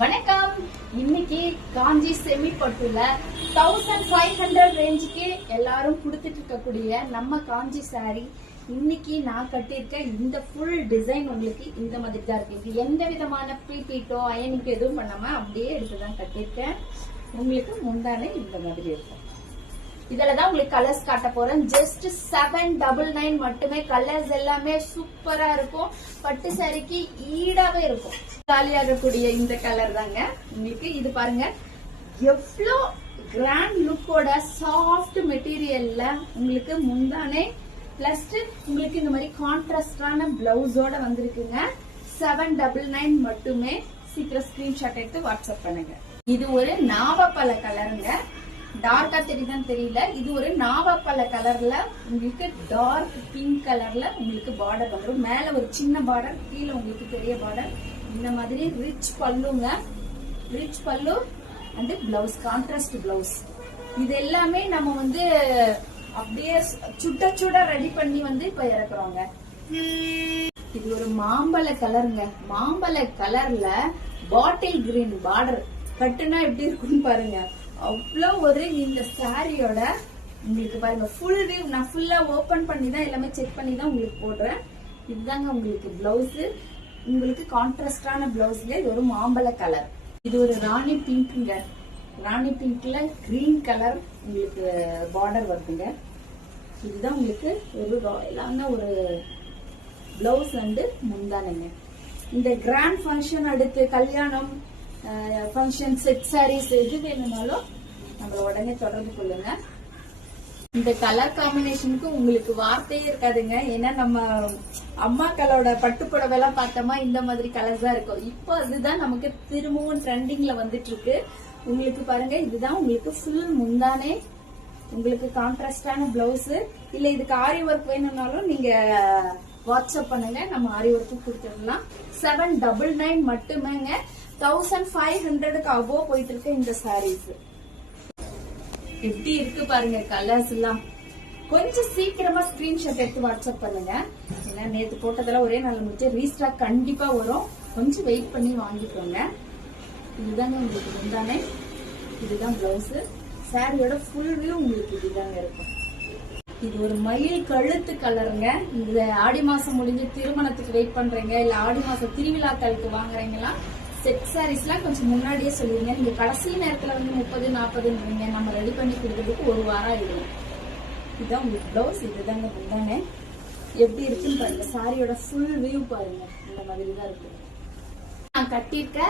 வணக்கம். இன்னைக்கு காஞ்சி செமி பட்டுல 1500 ரேஞ்சுக்கு எல்லாரும் கொடுத்துட்டு இருக்கக்கூடிய நம்ம காஞ்சி சாரி இன்னைக்கு நான் கட்டியிருக்க இந்த ஃபுல் டிசைன் உங்களுக்கு இந்த மாதிரி தான் இருக்கு. எந்த விதமான ப்ரீபீட்டோ அயனிக்கோ எதுவும் பண்ணாம அப்படியே எடுத்துதான் கட்டியிருக்கேன். உங்களுக்கு முந்தானே இந்த மாதிரி இருக்கும். இதுலதான் உங்களுக்கு கலர்ஸ் காட்ட போறேன். ஜஸ்ட் 799 மட்டுமே. கலர்ஸ் எல்லாமே சூப்பரா இருக்கும். பட்டு சாரிக்கு ஈடாவே இருக்கும். காலியாகக்கூடிய இந்த கலர் தாங்க உங்களுக்கு. இது பாருங்க எவ்வளோ கிராண்ட் லுக்கோட சாஃப்ட் மெட்டீரியல்ல உங்களுக்கு முந்தானே பிளஸ் உங்களுக்கு இந்த மாதிரி கான்ட்ராஸ்டான பிளவுஸோட வந்திருக்குங்க. 799 மட்டுமே. சீக்கிரம் ஸ்கிரீன்ஷாட் எடுத்து வாட்ஸ்அப் பண்ணுங்க. இது ஒரு நாவப்பழ கலருங்க. டார்க்கா தெரியுதான்னு தெரியல. இது ஒரு நாவப்பழ கலர்ல உங்களுக்கு டார்க் பிங்க் கலர்ல உங்களுக்கு பார்டர் வந்துடும். மேல ஒரு சின்ன பார்டர், கீழே உங்களுக்கு பெரிய பார்டர். இந்த மாதிரி ரிச் பல்லுங்க. ரிச் பல்லு அண்ட் பிளவுஸ், கான்ட்ராஸ்ட் பிளவுஸ். இது எல்லாமே நம்ம வந்து அப்படியே சுட்ட சுட ரெடி பண்ணி வந்து இப்ப இறக்குறோங்க. இது ஒரு மாம்பழ கலருங்க. மாம்பழ கலர்ல பாட்டில் கிரீன் பார்டர் கட்டுனா எப்படி இருக்குன்னு பாருங்க. அவ்வளோ ஒரு இந்த சாரியோட உங்களுக்கு பாருங்க ஃபுல் வியூ. நான் ஃபுல்லா ஓபன் பண்ணி தான் எல்லாமே செக் பண்ணி தான் உங்களுக்கு போடுறேன். இதுதாங்க உங்களுக்கு பிளவுஸ். உங்களுக்கு கான்ட்ராஸ்டான பிளவுஸ்ல இது ஒரு மாம்பழ கலர். இது ஒரு ராணி பிங்க்ங்க. ராணி பிங்க்ல கிரீன் கலர் உங்களுக்கு பார்டர் வருதுங்க. இதுதான் உங்களுக்கு ஒரு ராயலான ஒரு பிளவுஸ் அண்டு முந்தானங்க. இந்த கிராண்ட் ஃபங்க்ஷன், அடுத்து கல்யாணம் ஃபங்க்ஷன், செட் சாரீஸ் எது வேணும்னாலும் நம்மள உடனே தொடர்பு கொள்ளுங்க. இந்த கலர் காம்பினேஷனுக்கு உங்களுக்கு வார்த்தையே இருக்காதுங்க. ஏன்னா நம்ம அம்மாக்களோட பட்டுப்புடவை எல்லாம் பார்த்தோமா இந்த மாதிரி கலர்ஸ் தான் இருக்கும். இப்போ அதுதான் நமக்கு திரும்பவும் ட்ரெண்டிங்ல வந்துட்டு இருக்கு. உங்களுக்கு பாருங்க இதுதான் உங்களுக்கு ஃபுல் முந்தானே. உங்களுக்கு கான்ட்ராஸ்டான பிளவுஸ். இல்ல இதுக்கு ஆரி ஒர்க் வேணும்னாலும் நீங்க வாட்ஸ்அப் பண்ணுங்க, நம்ம ஆரி ஒர்க்கும் கொடுத்துடலாம். 799 மட்டுமேங்க. 1500க்கு அபோவ் போயிட்டு இருக்க இந்த சாரீஸ் எப்படி இருக்கு பாருங்க. கலர்ஸ் எல்லாம் கொஞ்சம் சீக்கிரமா ஸ்கிரீன்ஷாட் எடுத்து வாட்ஸ்அப் பண்ணுங்க. ஏன்னா நேத்து போட்டதெல்லாம் ஒரே நாள் முடிச்சு ரீஸ்டாக் கண்டிப்பா வரும். கொஞ்சம் வெயிட் பண்ணி வாங்கிக்கோங்க. இதுதாங்க உங்களுக்கு முந்தானே. இதுதான் பிளவுஸ். சாரியோட ஃபுல் வியூ உங்களுக்கு இதுதாங்க இருக்கும். இது ஒரு மயில் கழுத்து கலருங்க. இந்த ஆடி மாசம் முடிஞ்சு திருமணத்துக்கு வெயிட் பண்றீங்க, இல்ல ஆடி மாசம் திருவிழாக்களுக்கு வாங்குறீங்களா, செட் சாரீஸ்லாம் கொஞ்சம் முன்னாடியே சொல்லுவீங்க. நீங்க கடைசி நேரத்துல வந்து 30-40 நம்ம ரெடி பண்ணி கொடுக்கறதுக்கு ஒரு வாரம் ஆயிடும். இதுதான் உங்களுக்கு பிளவுஸ். இதுதாங்க முந்தானே. எப்படி இருக்குன்னு பாருங்க. சாரியோட ஃபுல் வியூ பாருங்க. இந்த மாதிரி தான் இருக்கு. நான் கட்டியிருக்க